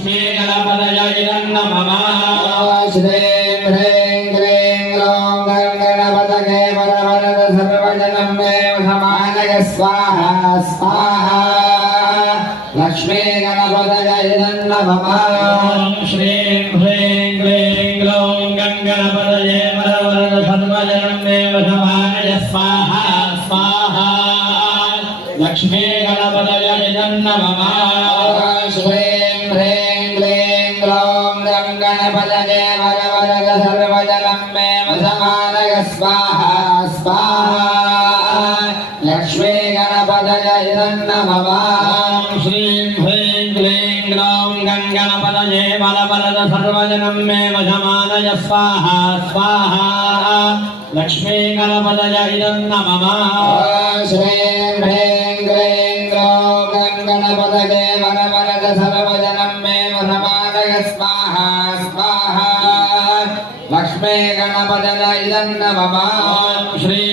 లక్ష్మీ గణపతయ నమ శ్రీం హ్రీం హ్రీం గ్లౌం గంగణపతయే వరవర సర్వజనం దేవ సమానయ స్వాహ స్వాహ లక్ష్మీ గణపతయ నమ శ్రీం ग्लौं गणपतये वरवरद सर्वजनं मे समानय स्वाहा स्वाहा लक्ष्मी गणपतये नमः ॐ श्रीं ह्रीं क्लीं ग्लौं गङ्गणपतये बलवरद सर्वजनं मे वशमानय स्वाहा स्वाहा लक्ष्मी गणपतय नमः श्रीं ह्रीं क्लीं ग्लौं गणपतये वरवरद सर्वजनं मे समानय स्वाहा स्वाहा लक्ष्मी गणपतये नमः ॐ श्री